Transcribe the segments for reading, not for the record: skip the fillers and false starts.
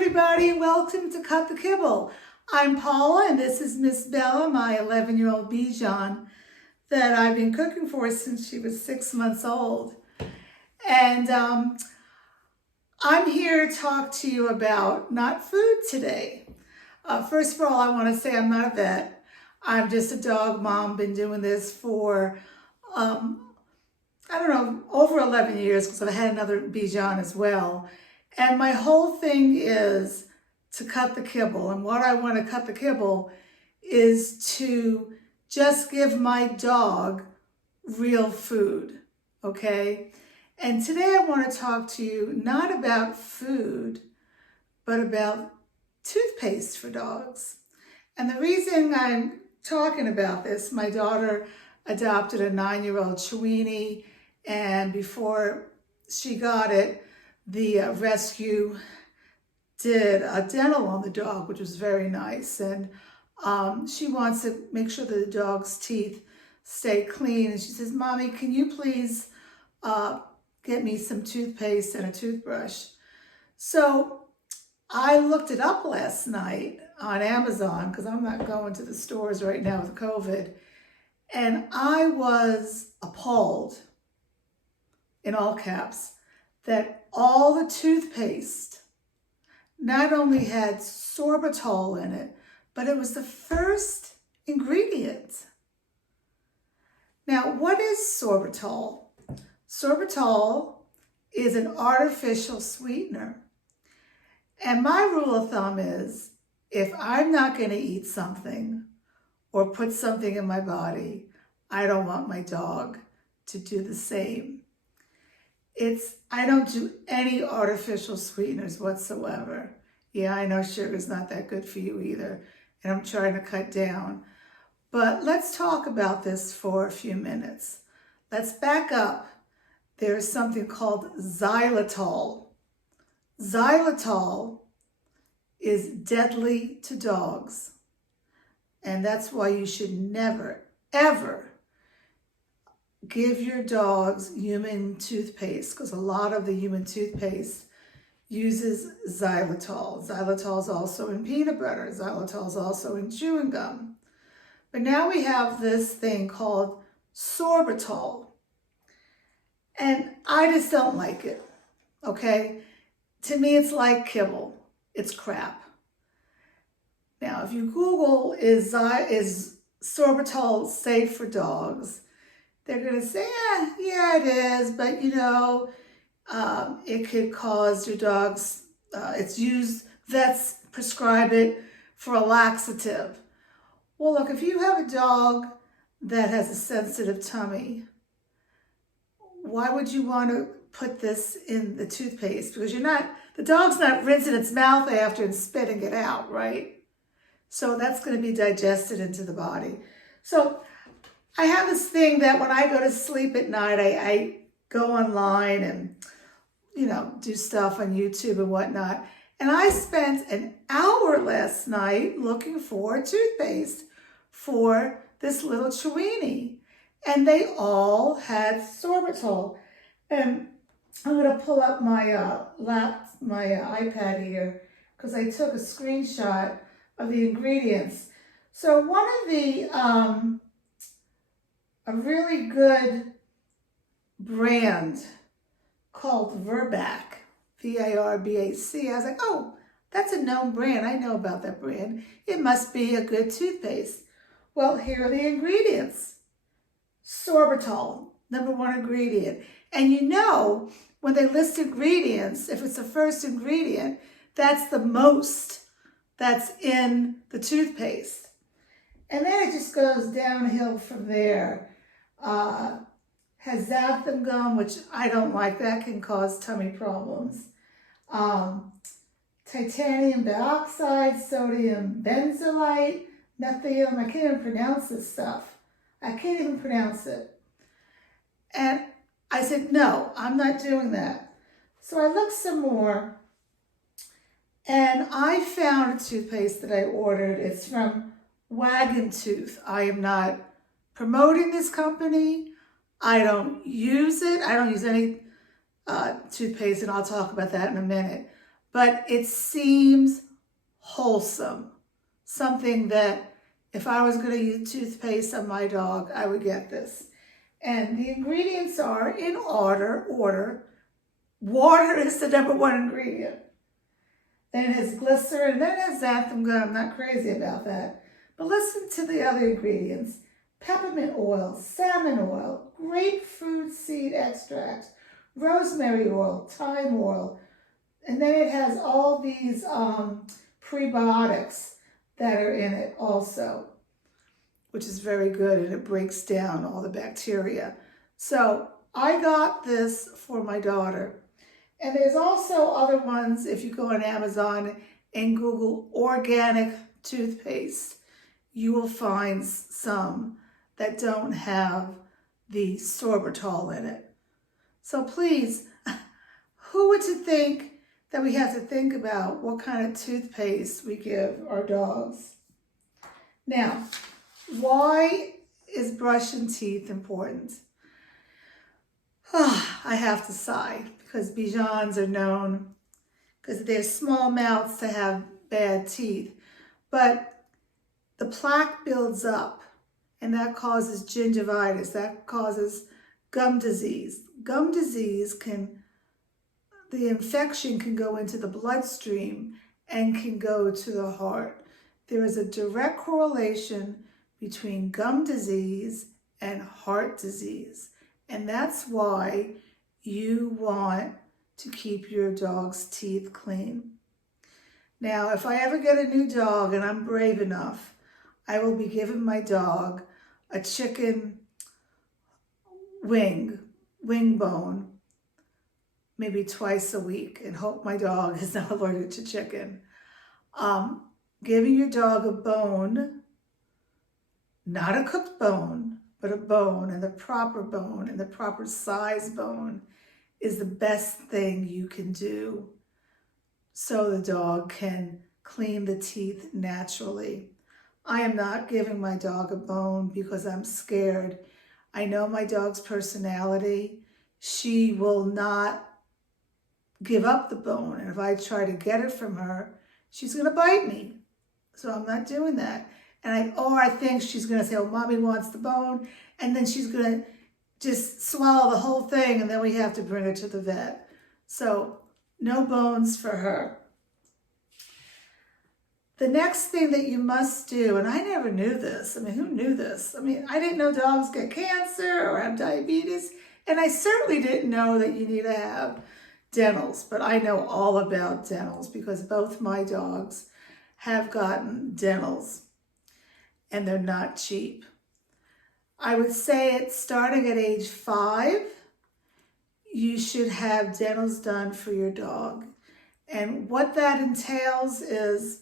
everybody, welcome to Cut the Kibble. I'm Paula and this is Miss Bella, my 11-year-old Bichon that I've been cooking for since she was 6 months old. And I'm here to talk to you about not food today. First of all, I want to say I'm not a vet. I'm just a dog mom, been doing this for, over 11 years because I've had another Bichon as well. And my whole thing is to cut the kibble. And what I want to cut the kibble is to just give my dog real food, okay? And today I want to talk to you not about food, but about toothpaste for dogs. And the reason I'm talking about this, my daughter adopted a 9-year-old Chiweenie, and before she got it, the rescue did a dental on the dog, which was very nice. And she wants to make sure that the dog's teeth stay clean. And she says, "Mommy, can you please get me some toothpaste and a toothbrush?" So I looked it up last night on Amazon because I'm not going to the stores right now with COVID. And I was appalled, in all caps, that all the toothpaste not only had sorbitol in it, but it was the first ingredient. Now, what is sorbitol? Sorbitol is an artificial sweetener. And my rule of thumb is, if I'm not going to eat something or put something in my body, I don't want my dog to do the same. I don't do any artificial sweeteners whatsoever. Yeah, I know sugar's not that good for you either, and I'm trying to cut down. But let's talk about this for a few minutes. Let's back up. There's something called xylitol. Xylitol is deadly to dogs, and that's why you should never, ever give your dogs human toothpaste, because a lot of the human toothpaste uses xylitol. Xylitol is also in peanut butter. Xylitol is also in chewing gum. But now we have this thing called sorbitol. And I just don't like it, okay? To me, it's like kibble. It's crap. Now, if you Google, is sorbitol safe for dogs? They're going to say, yeah, it is, but it could cause your dog's, vets prescribe it for a laxative. Well, look, if you have a dog that has a sensitive tummy, why would you want to put this in the toothpaste? Because the dog's not rinsing its mouth after and spitting it out, right? So that's going to be digested into the body. So I have this thing that when I go to sleep at night, I go online and, do stuff on YouTube and whatnot. And I spent an hour last night looking for toothpaste for this little Chiweenie. And they all had sorbitol. And I'm going to pull up my iPad here because I took a screenshot of the ingredients. So one of the a really good brand called Virbac, V-A-R-B-A-C. I was like, oh, that's a known brand. I know about that brand. It must be a good toothpaste. Well, here are the ingredients. Sorbitol, number 1 ingredient. And when they list ingredients, if it's the first ingredient, that's the most that's in the toothpaste. And then it just goes downhill from there. Has xanthan gum, which I don't like. That can cause tummy problems. Titanium dioxide, sodium benzoate, methyl. I can't even pronounce this stuff. I can't even pronounce it. And I said, no, I'm not doing that. So I looked some more, and I found a toothpaste that I ordered. It's from Wagon Tooth. I am not promoting this company. I don't use it. I don't use any toothpaste, and I'll talk about that in a minute. but it seems wholesome. Something that if I was going to use toothpaste on my dog, I would get this. And the ingredients are in order. Water is the number one ingredient. Then it has glycerin, and then it has xanthan gum. I'm not crazy about that. But listen to the other ingredients. Peppermint oil, salmon oil, grapefruit seed extract, rosemary oil, thyme oil. And then it has all these prebiotics that are in it also, which is very good, and it breaks down all the bacteria. So I got this for my daughter. And there's also other ones, if you go on Amazon and Google organic toothpaste, you will find some that don't have the sorbitol in it. So please, who would you think that we have to think about what kind of toothpaste we give our dogs? Now, why is brushing teeth important? I have to sigh, because Bijans are known, because they're small mouths, to have bad teeth. But the plaque builds up, and that causes gingivitis. That causes gum disease. Gum disease the infection can go into the bloodstream and can go to the heart. There is a direct correlation between gum disease and heart disease. And that's why you want to keep your dog's teeth clean. Now, if I ever get a new dog and I'm brave enough, I will be giving my dog a chicken wing bone, maybe twice a week, and hope my dog is not allergic to chicken. Giving your dog a bone, not a cooked bone, but a bone, and the proper size bone, is the best thing you can do so the dog can clean the teeth naturally. I am not giving my dog a bone because I'm scared. I know my dog's personality. She will not give up the bone, and if I try to get it from her, she's going to bite me. So I'm not doing that. I think she's going to say, oh, mommy wants the bone, and then she's going to just swallow the whole thing, and then we have to bring her to the vet. So no bones for her. The next thing that you must do, and I never knew this. I mean, who knew this? I mean, I didn't know dogs get cancer or have diabetes, and I certainly didn't know that you need to have dentals, but I know all about dentals because both my dogs have gotten dentals, and they're not cheap. I would say it's starting at age 5, you should have dentals done for your dog. And what that entails is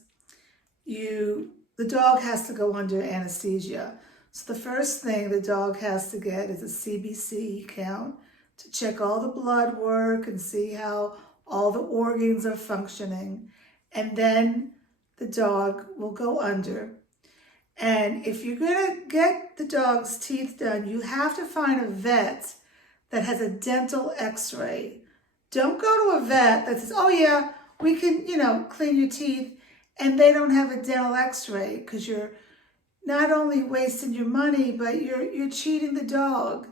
the dog has to go under anesthesia. So the first thing the dog has to get is a CBC count to check all the blood work and see how all the organs are functioning. And then the dog will go under. And if you're going to get the dog's teeth done, you have to find a vet that has a dental x-ray. Don't go to a vet that says, oh yeah, we can, clean your teeth, and they don't have a dental x-ray, because you're not only wasting your money, but you're cheating the dog.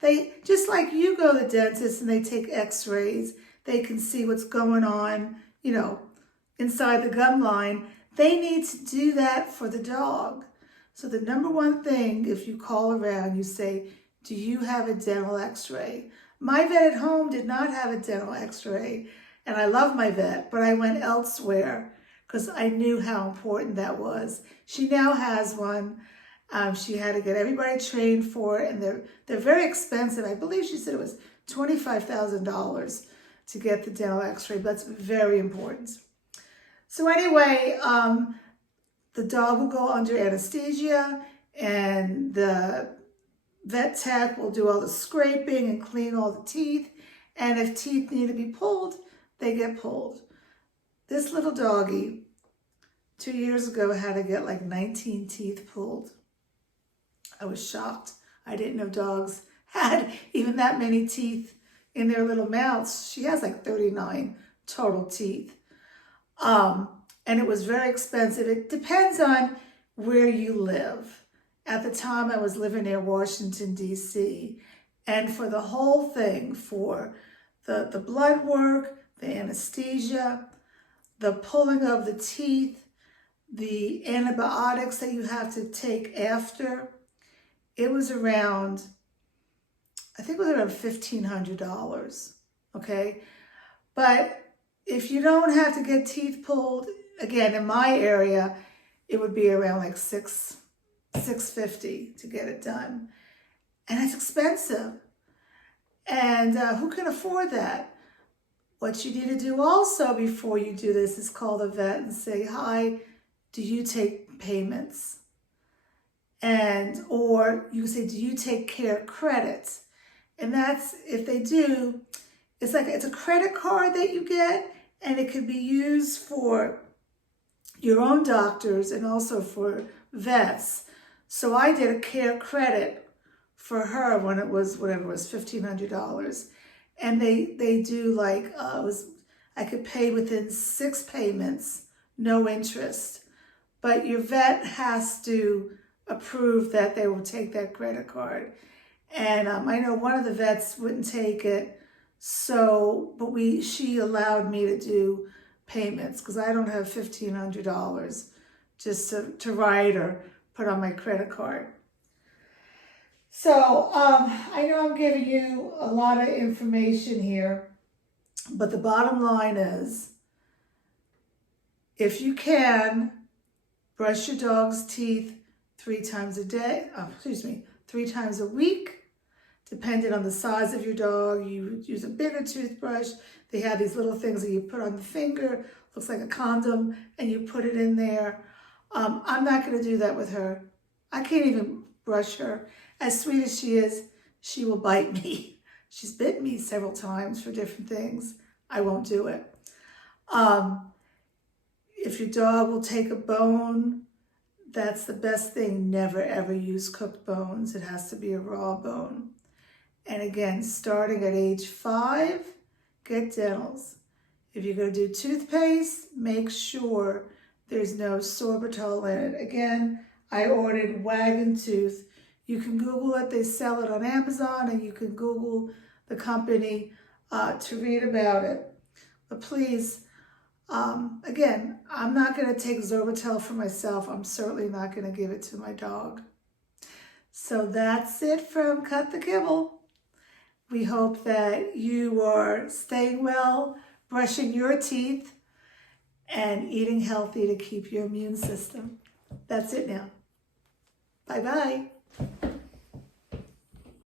They, just like you go to the dentist and they take x-rays, they can see what's going on, inside the gum line. They need to do that for the dog. So the number one thing, if you call around, you say, do you have a dental x-ray? My vet at home did not have a dental x-ray, and I love my vet, but I went elsewhere because I knew how important that was. She now has one. She had to get everybody trained for it, and they're very expensive. I believe she said it was $25,000 to get the dental x-ray, but that's very important. So anyway, the dog will go under anesthesia, and the vet tech will do all the scraping and clean all the teeth. And if teeth need to be pulled, they get pulled. This little doggy, 2 years ago, had to get like 19 teeth pulled. I was shocked. I didn't know dogs had even that many teeth in their little mouths. She has like 39 total teeth. And it was very expensive. It depends on where you live. At the time, I was living near Washington, D.C., and for the whole thing, for the blood work, the anesthesia, the pulling of the teeth, the antibiotics that you have to take after, it was around, I think it was around $1,500, okay? But if you don't have to get teeth pulled, again, in my area, it would be around like $650 to get it done. And it's expensive. And who can afford that? What you need to do also before you do this is call the vet and say, hi, do you take payments? And, or you can say, do you take care credits? And that's, if they do, it's like, it's a credit card that you get, and it can be used for your own doctors and also for vets. So I did a care credit for her when it was, whatever it was, $1,500. And they do like, I could pay within 6 payments, no interest. But your vet has to approve that they will take that credit card. And I know one of the vets wouldn't take it, so, but she allowed me to do payments because I don't have $1,500 just to write or put on my credit card. So I know I'm giving you a lot of information here, but the bottom line is, if you can, brush your dog's teeth 3 times a day, 3 times a week, depending on the size of your dog. You use a bigger toothbrush. They have these little things that you put on the finger, looks like a condom, and you put it in there. I'm not going to do that with her. I can't even brush her. As sweet as she is, she will bite me. She's bit me several times for different things. I won't do it. If your dog will take a bone, that's the best thing. Never ever use cooked bones. It has to be a raw bone. And again, starting at age 5, get dentals. If you're going to do toothpaste, make sure there's no sorbitol in it. Again, I ordered Wagon Tooth. You can Google it. They sell it on Amazon, and you can Google the company to read about it. But please, again, I'm not going to take Sorbitol for myself. I'm certainly not going to give it to my dog. So that's it from Cut the Kibble. We hope that you are staying well, brushing your teeth, and eating healthy to keep your immune system. That's it now. Bye-bye.